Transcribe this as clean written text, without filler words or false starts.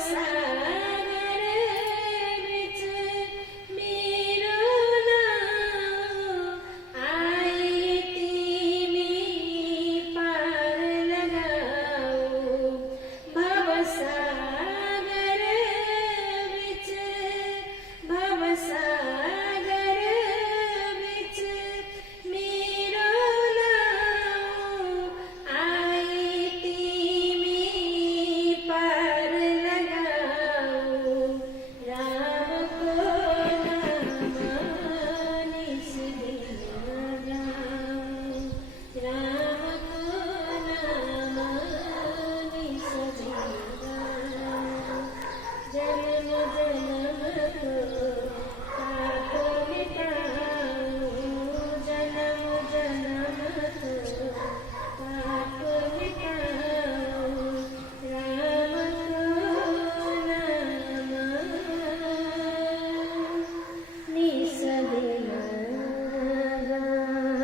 सागर बिच मेरो नाव आई तिमी पार लगाऊ भव सागर बिच मेरो नाव आई तिमी पार लगाऊ राम को नाम निस दिन गाऊं राम को नाम निस दिन गाऊं जन्म जन्म को